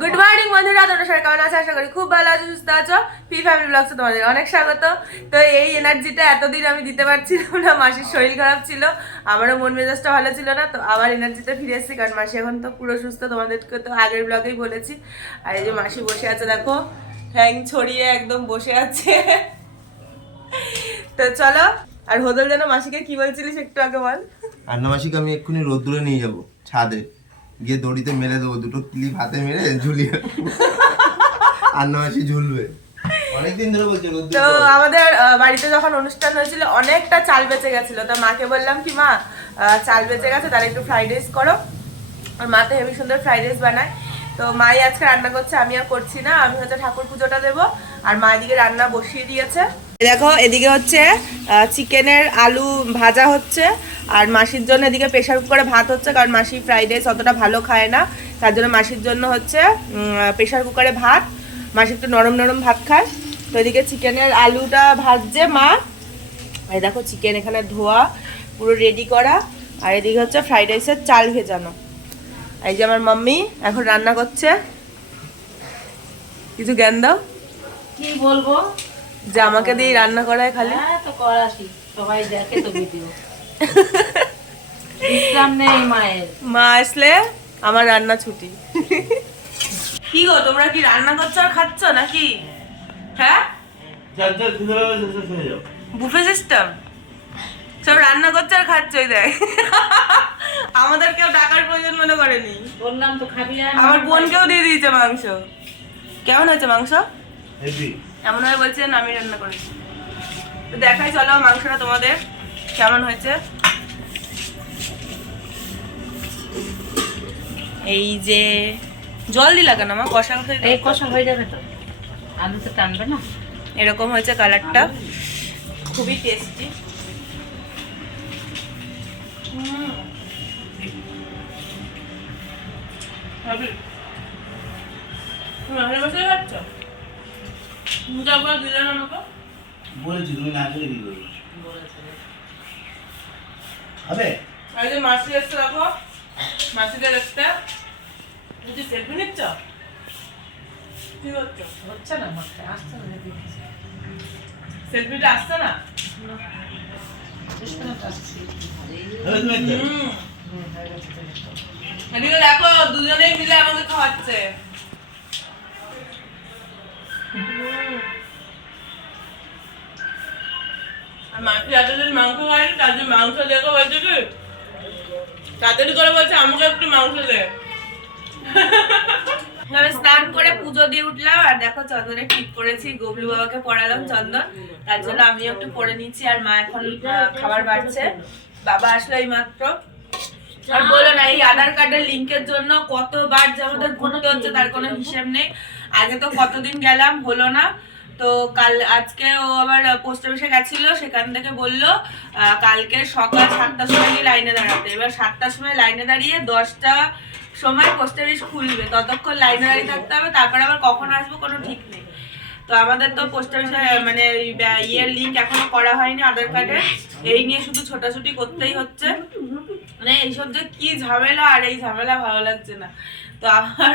Good morning বন্ধুরা, তোমরা সবাই কেমন আছো? আশা করি খুব ভালো আছো, সুস্থ আছো। পি ফ্যামিলি ব্লগসে তোমাদের অনেক স্বাগত। তো এই এনার্জিটা এতদিন আমি দিতে পারছিলাম না, মাসির শরীর খারাপ ছিল, আমারও মন মেজাজটা ভালো ছিল না, তো আবার এনার্জিটা ফিরে এসেছি, কারণ মাসি এখন তো পুরো সুস্থ। তোমাদেরকে তো আগের ব্লগেই বলেছি। আর এই যে মাসি বসে আছে, দেখো, হ্যাং ছড়িয়ে একদম বসে আছে। তো চলো, আর হোদল যেন মাসিকে কি বলছিলিস একটু আগে বল। রান্নাবাসীকে আমি এক্ষুনি রোদ্দুরে নিয়ে যাব, ছাদে। গিয়ে দড়িতে মেলে দেবো দুটো ক্লিপ হাতে মেরে ঝুলিয়ে রান্নাবাসী ঝুলবে। তো আমাদের বাড়িতে যখন অনুষ্ঠান হয়েছিল অনেকটা চাল বেঁচে গেছিল। তো মাকে বললাম কি মা চাল বেঁচে গেছে তাহলে একটু ফ্রাইড রাইস করো। আর মা তো হেবি সুন্দর ফ্রাইড রাইস বানায়। তো মাই আজকে রান্না করছে আমি আর করছি না। আমি হচ্ছে ঠাকুর পুজোটা দেবো আর মা এদিকে রান্না বসিয়ে দিয়েছে। দেখো, এদিকে হচ্ছে চিকেনের আলু ভাজা হচ্ছে, আর মাসির জন্য এদিকে প্রেশার কুকারে ভাত হচ্ছে, কারণ মাসি ফ্রাইড রাইস অতটা ভালো খায় না, তার জন্য মাসির জন্য হচ্ছে প্রেশার কুকারে ভাত, মাসি একটু নরম নরম ভাত খায়। তো এদিকে চিকেনের আলুটা ভাজছে মা, এই দেখো চিকেন এখানে ধোয়া, পুরো রেডি করা, আর এদিকে হচ্ছে ফ্রাইড রাইসের চাল ভেজানো। এই যে আমার মাম্মি এখন রান্না করছে। কিছু জ্ঞান দাও। কি বলব? যে আমাকে দিয়ে রান্না করায় খালি? হ্যাঁ তো করাছি সবাই দেখে তো ভিডিও বিশ্রাম নেই মায়ের। মা আসলে আমার রান্না ছুটি। কি গো তোমরা কি রান্না করছ আর খাচ্ছ নাকি? হ্যাঁ? বুফে সিস্টেম সব রান্না করছে আর খাচ্ছে ওই দেখ। আমাদের কেউ টাকার প্রয়োজন মনে করেনি। বললাম তো খাবি আমার বোনকেও দিয়ে দিয়েছে মাংস। কেমন হয়েছে মাংস? এমন ভাবে বলছেন আমি রান্না করেছি। তো দেখাই চলো মাংসটা তোমাদের কেমন হয়েছে। এই যে জল দিলা কেন আমার কষা? এই কষা হয়ে যাবে তো। আলু তো টানবে না। এরকম হয়েছে কালারটা। খুবই টেস্টি। বলেছি তুমি না খেলে কি করবে? হবে? এই যে মাসি এসছে দেখো। মাসিদের এসছে। তুমি সেলফি নিচ্ছ? কি হচ্ছে হচ্ছে না মাঠে আসছে না সেলফিটা আসছে দেখো দুজনেই মিলে আমাকে খাওয়াচ্ছে। মাংস জন্য মাংস কি তাড়াতাড়ি করে বলছে, আমাকে একটু মাংস দে। স্নান করে পুজো দিয়ে উঠলাম, আর দেখো চন্দনে ঠিক করেছি গবলু বাবাকে পড়ালাম চন্দন। তার জন্য আমিও একটু পরে নিচ্ছি, আর মা এখন খাবার বাড়ছে। বাবা আসলো এই মাত্র আর বলো না, এই আধার কার্ডের লিংকের জন্য কতবার যে আমাদের হচ্ছে, তার কোনো হিসেব নেই। আগে তো কতদিন গেলাম, হলো না। তো কাল আজকে ও আবার পোস্ট অফিসে গেছিল সেখান থেকে বলল কালকে সকাল সাতটার সময় গিয়ে লাইনে দাঁড়াতে। এবার সাতটার সময় লাইনে দাঁড়িয়ে দশটা সময় পোস্ট অফিস খুলবে। ততক্ষণ লাইনে দাঁড়িয়ে থাকতে হবে তারপরে আবার কখন আসব কোনো ঠিক নেই। তো আমাদের তো পোস্ট অফিসে মানে ইয়ের লিঙ্ক এখনও করা হয়নি আধার কার্ডের এই নিয়ে শুধু ছোটাছুটি করতেই হচ্ছে। মানে এইসব যে কি ঝামেলা, আর এই ঝামেলা ভালো লাগছে না। তো আমার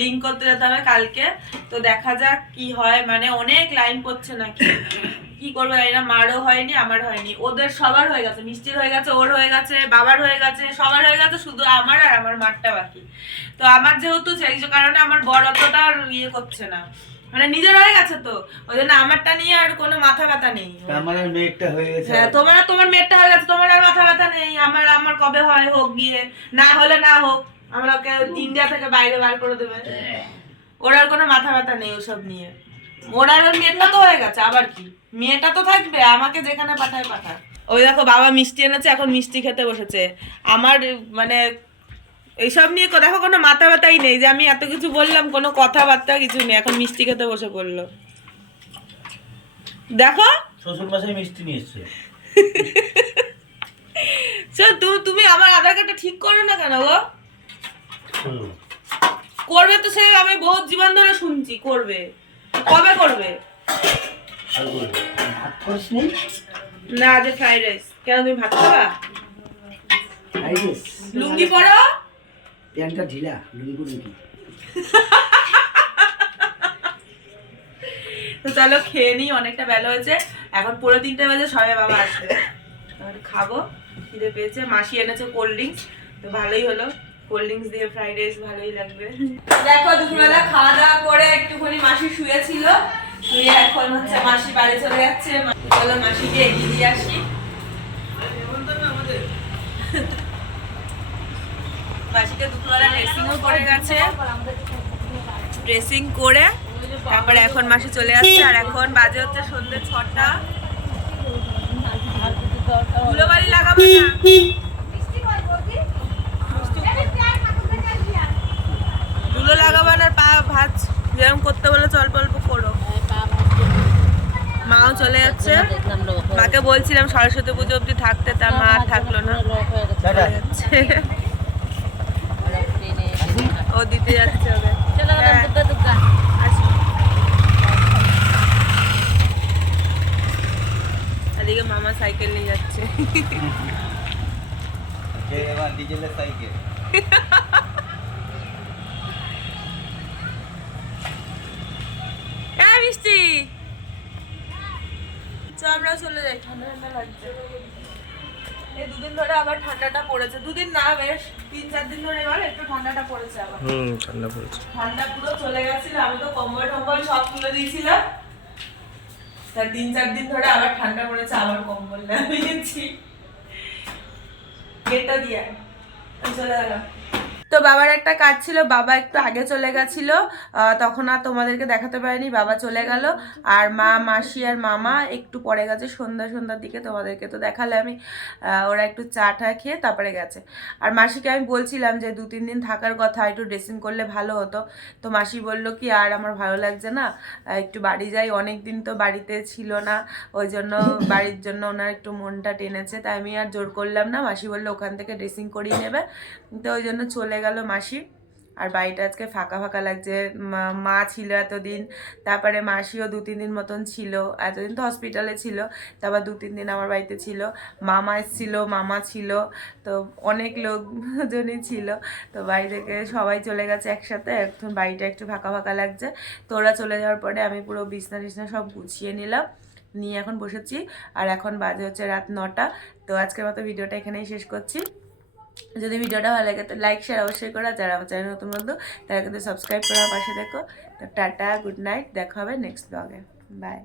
লিঙ্ক করতে যেতে হবে কালকে। তো দেখা যাক কি হয়। মানে অনেক লাইন পড়ছে নাকি। কি করব জানি না। মারও হয়নি, আমার হয়নি। ওদের সবার হয়ে গেছে। মিষ্টির হয়ে গেছে, ওর হয়ে গেছে, বাবার হয়ে গেছে, সবার হয়ে গেছে, শুধু আমার আর আমার মারটা বাকি। তো আমার যেহেতু সেই কারণে আমার বড় অতটা ইয়ে করছে না। মানে নিজের হয়ে গেছে তো। ওই জন্য আমারটা নিয়ে আর কোনো মাথা ব্যথা নেই। আমার আর মেঘটা হয়ে গেছে হ্যাঁ তোমার আর তোমার মেয়েরটা হয়ে গেছে তোমার আর মাথা ব্যথা নেই। আমার আমার কবে হয় হোক গিয়ে না হলে না হোক আমরা ওকে ইন্ডিয়া থেকে বাইরে বার করে দেবে। ওর আর কোনো মাথা ব্যথা নেই ওসব নিয়ে। ওর আর ওর মেয়েটা তো হয়ে গেছে আবার কি? মেয়েটা তো থাকবে আমাকে যেখানে পাঠায় পাঠায় ওই দেখো বাবা মিষ্টি এনেছে এখন মিষ্টি খেতে বসেছে। আমার মানে এইসব নিয়ে দেখো কোনো মাথা ব্যথাই নেই যে আমি এত কিছু বললাম কোনো কথাবার্তা কিছু নেই। এখন মিষ্টি খেতে বসে পড়ল। দেখো? শ্বশুর মশাই মিষ্টি নিয়ে এসছে। তুমি তুমি আমার আধার কার্ডটা ঠিক করো না কেন গো? করবে তো সে আমি বহুত জীবন ধরে শুনছি করবে। কবে করবে? না আজ ফ্রাইড রাইস। কেন তুমি ভাত খাবা? লুঙ্গি পরো? প্যান্টটা ঢিলা, লুঙ্গি লুঙ্গি চলো খেয়ে নিই, অনেকটা বেলা হয়েছে। এখন পুরো তিনটে বাজে সবাই বাবা আসবে। এবার খাব, খিদে পেয়েছে, মাসি এনেছে কোল্ড ড্রিঙ্কস তো ভালোই হলো। কোল্ড ড্রিঙ্কস দিয়ে ফ্রাইড রাইস ভালোই লাগবে। দেখো, দুপুরবেলা খাওয়া দাওয়া করে একটুখানি মাসি শুয়েছিল। শুয়ে এখন হচ্ছে মাসি বাড়ি চলে যাচ্ছে। চলো মাসিকে এগিয়ে দিয়ে আসি। করে গেছে। ড্রেসিং করে তারপরে এখন মাসে চলে যাচ্ছে আর এখন বাজে হচ্ছে সন্ধ্যে ছটা। লাগাবো না। ধুলো লাগাবো না, পা করতে বলে অল্প মাও চলে যাচ্ছে। মাকে বলছিলাম সরস্বতী পুজো অব্দি থাকতে তার মা আর থাকল না। চলে যাচ্ছে। ও দিতে যাচ্ছে ওকে চলো হ্যাঁ। দুর্গা দুর্গা। এদিকে মামা সাইকেল নিয়ে যাচ্ছে। ডিজেলের সাইকেল। হ্যাঁ মিষ্টি। আমরা চলে যাই। ঠান্ডা ঠান্ডা লাগছে এই দুদিন ধরে আবার ঠান্ডাটা পড়েছে। দুদিন না বেশ তিন চার দিন ধরে এবার একটু ঠান্ডাটা পড়েছে আবার। হুম ঠান্ডা পড়েছে। ঠান্ডা পুরো চলে গেছিল আমি তো কম্বল টম্বল সব তুলে দিয়েছিলাম। তা তিন চার দিন ধরে আবার ঠান্ডা পড়েছে আবার কম্বল নিয়েছি গেটটা দিয়ে চলে গেলাম। তো বাবার একটা কাজ ছিল, বাবা একটু আগে চলে গেছিল তখন আর তোমাদেরকে দেখাতে পারিনি, বাবা চলে গেল। আর মা, মাসি আর মামা একটু পরে গেছে, সন্ধ্যা সন্ধ্যার দিকে তোমাদেরকে তো দেখালে আমি ওরা একটু চা টা খেয়ে তারপরে গেছে। আর মাসিকে আমি বলছিলাম যে দু, তিন দিন থাকার কথা, একটু ড্রেসিং করলে ভালো হতো। তো মাসি বলল কি, আর আমার ভালো লাগছে না একটু বাড়ি যাই। অনেক দিন তো বাড়িতে ছিল না, ওই জন্য বাড়ির জন্য ওনার একটু মনটা টেনেছে, তাই আমি আর জোর করলাম না। মাসি বলল, ওখান থেকে ড্রেসিং করিয়ে নেবে। তো ওই জন্য চলে গেল মাসি। আর বাড়িটা আজকে ফাঁকা ফাঁকা লাগছে। মা- মা ছিল এতদিন, তারপরে মাসিও দু, তিন দিন মতন ছিল। এতদিন তো হসপিটালে ছিল, তারপর দু, তিন দিন আমার বাড়িতে ছিল। মামা এসেছিল, মামা ছিল, তো অনেক লোকজনই ছিল। তো বাড়ি থেকে সবাই চলে গেছে একসাথে। এখন বাড়িটা একটু ফাঁকা ফাঁকা লাগছে। তো ওরা চলে যাওয়ার পরে আমি পুরো বিছনা টিছনা সব গুছিয়ে নিলাম। নিয়ে এখন বসেছি। আর এখন বাজে হচ্ছে রাত নটা। তো আজকের মতো ভিডিওটা এখানেই শেষ করছি। যদি ভিডিওটা ভালো লাগে, তো লাইক শেয়ার অবশ্যই করো। যারা আমার চ্যানেল নতুন বন্ধু, তারা কিন্তু সাবস্ক্রাইব করার পাশে দেখো তো টাটা গুড নাইট দেখা হবে নেক্সট ব্লগে বাই